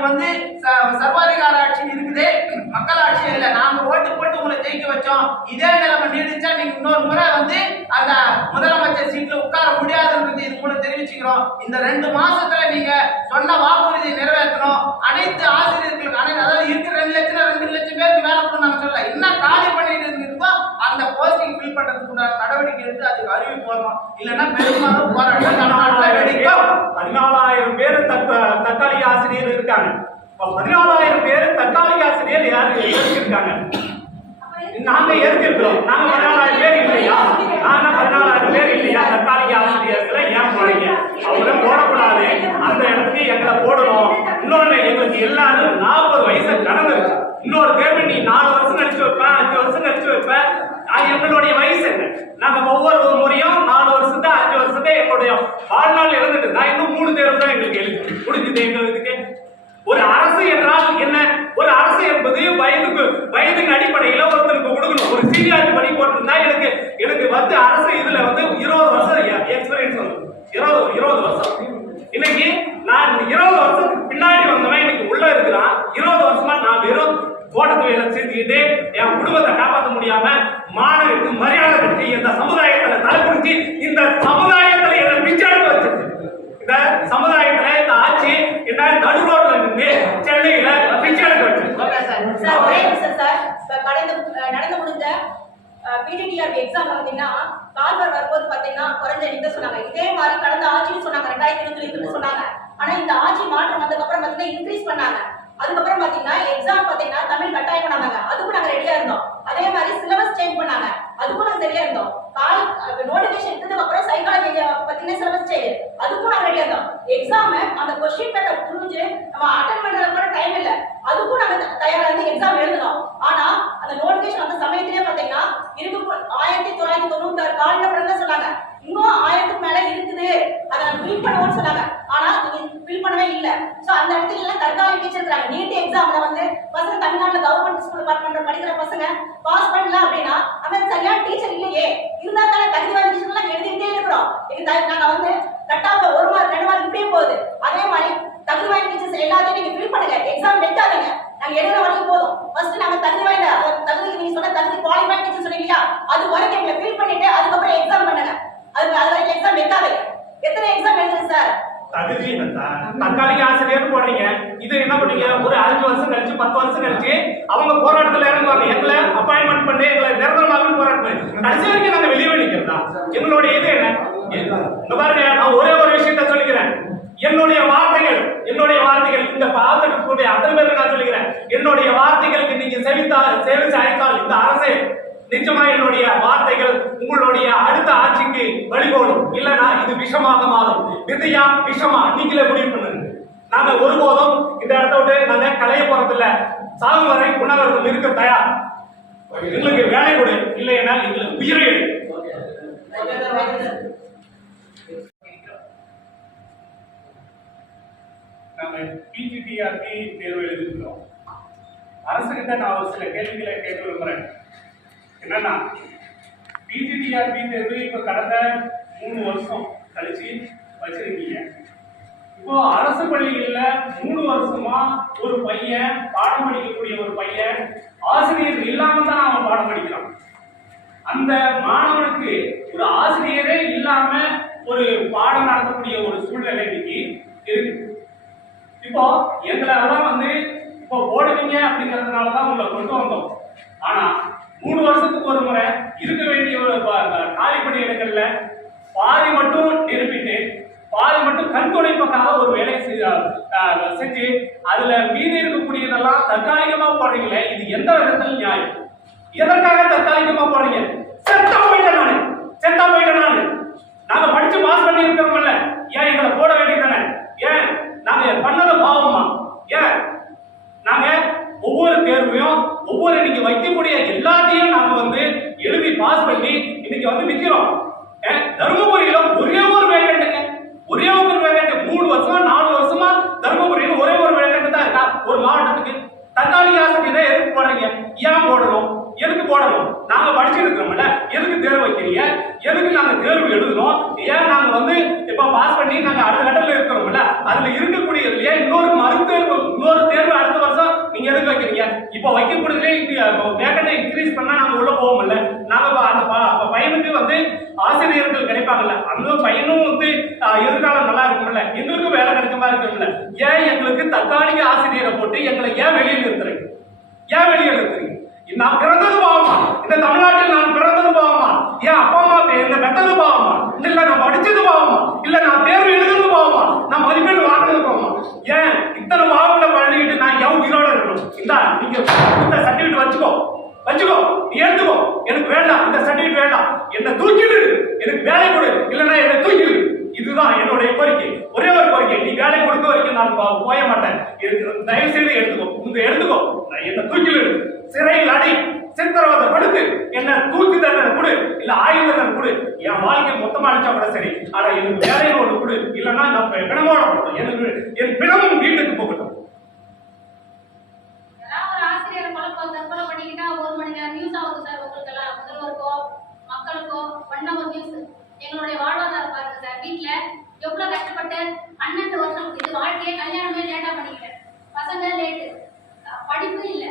வந்து ச- சர்வாதிகார ஆட்சி இருக்குது. மக்கள் ஆட்சி இல்ல. நாங்க ஓட்டு போட்டு உங்களை ஜெயிக்க வச்சோம். இதே நிலைமை நீடிச்சா நீங்க இன்னொரு முறை வந்து அந்த முதலமைச்சர் சீட்ல உட்கார முடியாதுன்றது இது மூலம் தெரிவிச்சுக்கிறோம். இந்த ரெண்டு மாசத்துல நீங்க சொன்ன வாக்குறுதியை நிறைவேற்றணும். அனைத்து ஆசிரியர்களுக்கு அனைத்து அதாவது இருக்கிற ரெண்டு லட்சம் ரெண்டு லட்சம் பேருக்கு வேலை கூட நாங்க சொல்ல என்ன காலி பண்ணிட்டு இருக்கோ அந்த போஸ்டிங் ஃபில் பண்றதுக்கு உண்டான நடவடிக்கை எடுத்து அதுக்கு அறிவிப்பு போடணும் இல்லைன்னா பெரும்பாலும் போராட்டம் தமிழ்நாட்டில் வெடிக்கும். பதினாலாயிரம் பேர் தற்காலிக ஆசிரியர் இருக்காங்க. பதினாலாயிரம் பேர் தற்காலிக ஆசிரியர் யாரு? இருக்காங்க நாங்க ஏற்கிறோம் நாங்க பதினாலாயிரம் பேர் இல்லையா? நாங்க பதினாலாயிரம் பேர் இல்லையா? தற்காலிக ஆசிரியர்களை ஏன் போறீங்க அவங்கள போடக்கூடாது. அந்த இடத்துக்கு எங்களை போடணும். இன்னொன்னு எங்களுக்கு எல்லாரும் நாற்பது வயசு கடந்து இன்னொரு தேர்வு நீ நாலு வருஷம் கழிச்சு வைப்பேன் அஞ்சு வருஷம் கழிச்சு வைப்பேன் எங்களுடைய வயசு என்ன நாங்க ஒவ்வொரு ஒரு முறையும் நாலு வருஷத்தை அஞ்சு வருஷத்தை எங்களுடைய வாழ்நாள் இறந்துட்டு நான் இன்னும் மூணு தேர்வு தான் எங்களுக்கு எழுதி முடிஞ்சது எங்க இதுக்கு ஒரு அரசு என்றால் என்ன ஒரு அரசு என்பது வயதுக்கு வயதின் அடிப்படையில ஒருத்தருக்கு கொடுக்கணும் ஒரு சீனியாரிட்டி படி போட்டிருந்தா எனக்கு எனக்கு வந்து அரசு இதுல வந்து இருபது வருஷம் எக்ஸ்பீரியன்ஸ் வந்து இருபது இருபது வருஷம் இன்னைக்கு நான் இருபது வருஷத்துக்கு பின்னாடி வந்தவன் இன்னைக்கு உள்ள இருக்கிறான் இருபது வருஷமா நான் வெறும் தோட்டத்து வேலை செஞ்சுக்கிட்டு என் குடும்பத்தை காப்பாற்ற முடியாம மாணவருக்கு மரியாதை கட்டி இந்த சமுதாயத்துல தலை குடிச்சு இந்த சமுதாயத்துல என்ன பிச்சை எடுக்க வச்சிருக்கு இந்த சமுதாயத்துல இந்த ஆட்சி என்ன நடு ரோட்ல நின்று சென்னையில பிச்சை எடுக்க வச்சிருக்கு ஓகே சார் சார் ஒரே நிமிஷம் சார் இப்ப கடந்த அஹ், நடந்து முடிஞ்ச பிடிடிஆர் எக்ஸாம் பார்த்தீங்கன்னா கால்வர் வரும்போது பார்த்தீங்கன்னா குறைஞ்ச இந்த சொன்னாங்க. இதே மாதிரி கடந்த ஆட்சின்னு சொன்னாங்க ரெண்டாயிரத்தி இருபத்தி ரெண்டுன்னு சொன்னாங்க. ஆனா இந்த ஆட்சி மாற்றம் வந்ததுக்கு அப்புறம் பார்த்தீங்கன்னா இன்க்ரீஸ் பண்ணாங்க. அதுக்கப்புறம் பார்த்தீங்கன்னா எக்ஸாம் பார்த்தீங்கன்னா தமிழ் கட்டாயம் பண்ணாங்க. அதுக்கும் நாங்க ரெடியா இருந்தோம். அதே மாதிரி சிலபஸ் சேஞ்ச் பண்ணாங்க. அதுக்கும் நாங்க ரெடியா இருந்தோம். கால் நோட்டிபிகேஷன் எடுத்ததுக்கு அப்புறம் சைக்காலஜி பத்தின சிலபஸ் சேஞ்ச் அதுக்கும் நாங்க ரெடியா இருந்தோம். எக்ஸாம் அந்த கொஸ்டின் பேப்பர் புரிஞ்சு நம்ம அட்டன் பண்றது கூட டைம் இல்ல அதுக்கும் நாங்க த- தயாரா இருந்து எக்ஸாம் எழுதணும் ஆனா அந்த நோட்டிபிகேஷன் அந்த சமயத்திலே பாத்தீங்கன்னா இருக்கு ஆயிரத்தி தொள்ளாயிரத்தி தொண்ணூத்தி ஆறு காலப்படம் சொன்னாங்க இன்னும் ஆயிரத்துக்கு மேல இருக்குது அதை நாங்க ஃபில் பண்ணுவோம்னு சொன்னாங்க ஆனா நீங்க ஃபில் பண்ணவே இல்ல சோ அந்த இடத்துல எல்லாம் தற்காலிக டீச்சர் இருக்காங்க நீட் எக்ஸாம்ல வந்து பசங்க தமிழ்நாட்டுல கவர்மெண்ட் ஸ்கூல் டிபார்ட்மெண்ட் படிக்கிற பசங்க பாஸ் பண்ணல அப்படின்னா அவன் சரியான டீச்சர் இல்லையே. இருந்தா தானே தகுதி வாய்ந்த டீச்சர்லாம் எழுதிக்கிட்டே இருக்கிறோம். இது நாங்க வந்து கட்டாப்ல ஒரு மார்க் ரெண்டு மார்க் இப்படியே போகுது. அதே மாதிரி தகுதி வாய்ந்த டீச்சர்ஸ் எல்லாத்தையும் நீங்க ஃபில் பண்ணுங்க. எக்ஸாம் வைக்காதீங்க. நாங்க எழுதுற வரைக்கும் போதும். ஃபர்ஸ்ட் நாங்க தகுதி வாய்ந்த அதாவது தகுதி நீங்க சொன்ன தகுதி குவாலிஃபைட் டீச்சர் சொன்னீங்க இல்லையா அது வரைக்கும் எங்களை ஃபில் பண்ணிட்டு அதுக்கப்புறம் எக்ஸாம் பண்ணுங்க அது அது வரைக்கும் எக்ஸாம் வைக்காதீங்க எத்தனை எக்ஸாம் எழுதுங்க சார் தகுதி என்னத்தா? தற்காலிக ஆசிரியர் போடுறீங்க இது என்ன பண்ணீங்க ஒரு அஞ்சு வருஷம் கழிச்சு பத்து வருஷம் கழிச்சு அவங்க போராட்டத்துல இறங்குவாங்க எங்களை அப்பாயின்மெண்ட் பண்ணி எங்களை நிரந்தரமாக போராட்டம் பண்ணி. கடைசி வரைக்கும் நாங்க வெளியே நிக்கிறதா எங்களுடைய இது என்ன இங்க பாருங்க நான் ஒரே ஒரு விஷயத்த சொல்லிக்கிறேன். என்னுடைய வார்த்தைகள் என்னுடைய வார்த்தைகள் இந்த பார்த்துக்கூடிய அத்தனை பேருக்கு நான் சொல்லிக்கிறேன். என்னுடைய வார்த்தைகளுக்கு நீங்க செவித்தா சேவிச்சு அழைத்தால் இந்த அரசே நிச்சயமா என்னுடைய வார்த்தைகள் உங்களுடைய அடுத்த ஆட்சிக்கு வழிகோடும் இல்லைன்னா இது விஷமாக மாறும். விதையா விஷமா. நீங்களே முடிவு பண்ணுங்க. நாங்க ஒருபோதும் இந்த இடத்த விட்டு நாங்க கலைய போறதில்ல. சாகு வரை உணவர்கள் இருக்க தயார். எங்களுக்கு வேலை கொடு. இல்லைன்னா எங்களுக்கு உயிரை எடு. பிஜிடிஆர்பி தேர்வு எழுதிருக்கிறோம் அரசுகிட்ட நான் ஒரு சில கேள்விகளை கேட்க விரும்புறேன். என்னன்னா பிஜிடிஆர்பி தேர்வு இப்ப கடந்த மூணு வருஷம் கழிச்சு வச்சிருக்கீங்க. இப்போ அரசு பள்ளிகள்ல மூணு வருஷமா ஒரு பையன் பாடம் படிக்கக்கூடிய ஒரு பையன் ஆசிரியர் இல்லாம தான் அவன் பாடம் படிக்கிறான். அந்த மாணவனுக்கு ஒரு ஆசிரியரே இல்லாம ஒரு பாடம் நடத்தக்கூடிய ஒரு சூழ்நிலை இன்னைக்கு இருக்கு. இப்போ எங்களை வந்து இப்போ ஓடுவீங்க அப்படிங்கிறதுனால தான் உங்களை கொண்டு வந்தோம். ஆனா மூணு வருஷத்துக்கு ஒரு முறை இருக்க வேண்டிய ஒரு ப- காலி பணியிடங்கள்ல பாதி மட்டும் நிரப்பிட்டு பாதி மட்டும் கண் ஒரு வேலையை செஞ்சு செஞ்சு அதுல மீதி இருக்கக்கூடியதெல்லாம் தற்காலிகமா போடுறீங்களே இது எந்த விதத்தில் நியாயம். எதற்காக தற்காலிகமா போடுறீங்க? செத்தா போயிட்டேன் நானு. செத்தா போயிட்டேன் நானு. நாங்க படிச்சு பாஸ் பண்ணி இருக்கோம்ல ஏன் எங்களை போட வேண்டியதானே ஏன்? நாங்க பண்ணது பாவமா ஏன்? நாங்க ஒவ்வொரு தேர்வையும் ஒவ்வொரு இன்னைக்கு வைக்கக்கூடிய எல்லாத்தையும் நாங்க வந்து எழுதி பாஸ் பண்ணி இன்னைக்கு வந்து நிக்கிறோம். ஏன்? தருமபுரியில ஒரே ஒரு வேகண்ட்டுங்க ஒரே ஒரு வேகண்ட் மூணு வருஷமா நாலு வருஷமா தருமபுரியில ஒரே ஒரு வேகண்ட் தான் இருக்கா? ஒரு மாவட்டத்துக்கு. தற்காலிக ஆசிரியர் எதுக்கு போடுறீங்க? ஏன் போடணும்? எதுக்கு போடணும்? நாங்க படிச்சிருக்கிறோம்ல. எதுக்கு தேர்வு வைக்கிறீங்க? எதுக்கு நாங்க தேர்வு எழுதணும் ஏன் நாங்க வந்து இப்ப பாஸ் பண்ணி நாங்க அடுத்த கட்டத்துல இருக்கிறோம்ல? அதுல இருக்கக்கூடியதுலயே இன்னொரு மறுதேர்வு இன்னொரு இப்போ வைக்கப்படுதே வேக்கண்டை இன்க்ரீஸ் பண்ணா நாங்க உள்ள போவோம்ல. நாங்க அந்த ப- பையனுக்கு வந்து ஆசிரியர்கள் கிடைப்பாங்கல்ல அந்த பையனும் வந்து எதிர்காலம் நல்லா இருக்கும்ல. எங்களுக்கும் வேலை கிடைச்ச மாதிரி இருக்கும்ல. ஏன் எங்களுக்கு தற்காலிக ஆசிரியரை போட்டு எங்களை ஏன் வெளியே நிறுத்துறீங்க? ஏன் வெளியில் நிறுத்துறீங்க? நான் பிறந்தது பாவமா? இந்த தமிழ்நாட்டில் நான் பிறந்த என் அப்பா அம்மா என்ன பெற்றது பாவமா இல்ல நான் படிச்சது பாவமா இல்ல நான் தேர்வு எழுதுனது பாவமா நான் மதிப்பெண் வாங்கினது பாவமா ஏன் இத்தனை பாவங்களை பண்ணிக்கிட்டு நான் என் உயிரோட இருக்கணும்? இந்தா நீங்க இந்த சர்டிபிகேட் வச்சுக்கோ. வச்சுக்கோ. நீ எடுத்துக்கோ எனக்கு வேண்டாம். இந்த சர்டிபிகேட் வேண்டாம். என்ன தூக்கிடு. எனக்கு வேலை கொடு. இல்லைன்னா என்னை தூக்கிடு. இதுதான் என்னுடைய கோரிக்கை. ஒரே ஒரு கோரிக்கை. நீ வேலை கொடுக்க வரைக்கும் நான் போய மாட்டேன். எனக்கு தயவு செய்து எடுத்துக்கோ. உங்க எடுத்துக்கோ. நான் என்ன தூக்கிடு. சிறையில் அடி சித்திரவதை படுத்து என்ன தூக்கி தண்டனை கொடு இல்ல ஆயுத தண்டனை கொடு என் வாழ்க்கை மொத்தமா அடிச்சா கூட சரி ஆனா எனக்கு வேலையை ஒன்று கொடு இல்லைன்னா நான் பி- பிணமோட போகணும் எனக்கு என் பிணமும் வீட்டுக்கு போகட்டும் யாராவது ஒரு ஆசிரியரை கொலை ப- தற்கொலை பண்ணிக்கிட்டா ஒரு மணி நேரம் நியூஸ் ஆகுது சார் உங்களுக்கு எல்லாம் முதல்வருக்கோ மக்களுக்கோ பண்ண ஒரு நியூஸ் எங்களுடைய வாழ்வாதாரம் பாருங்க சார் வீட்ல எவ்வளவு கஷ்டப்பட்டு பன்னெண்டு வருஷம் இது வாழ்க்கையை கல்யாணமே லேட்டா பண்ணிக்கிட்டேன். பசங்க லேட்டு. படிப்பு இல்ல.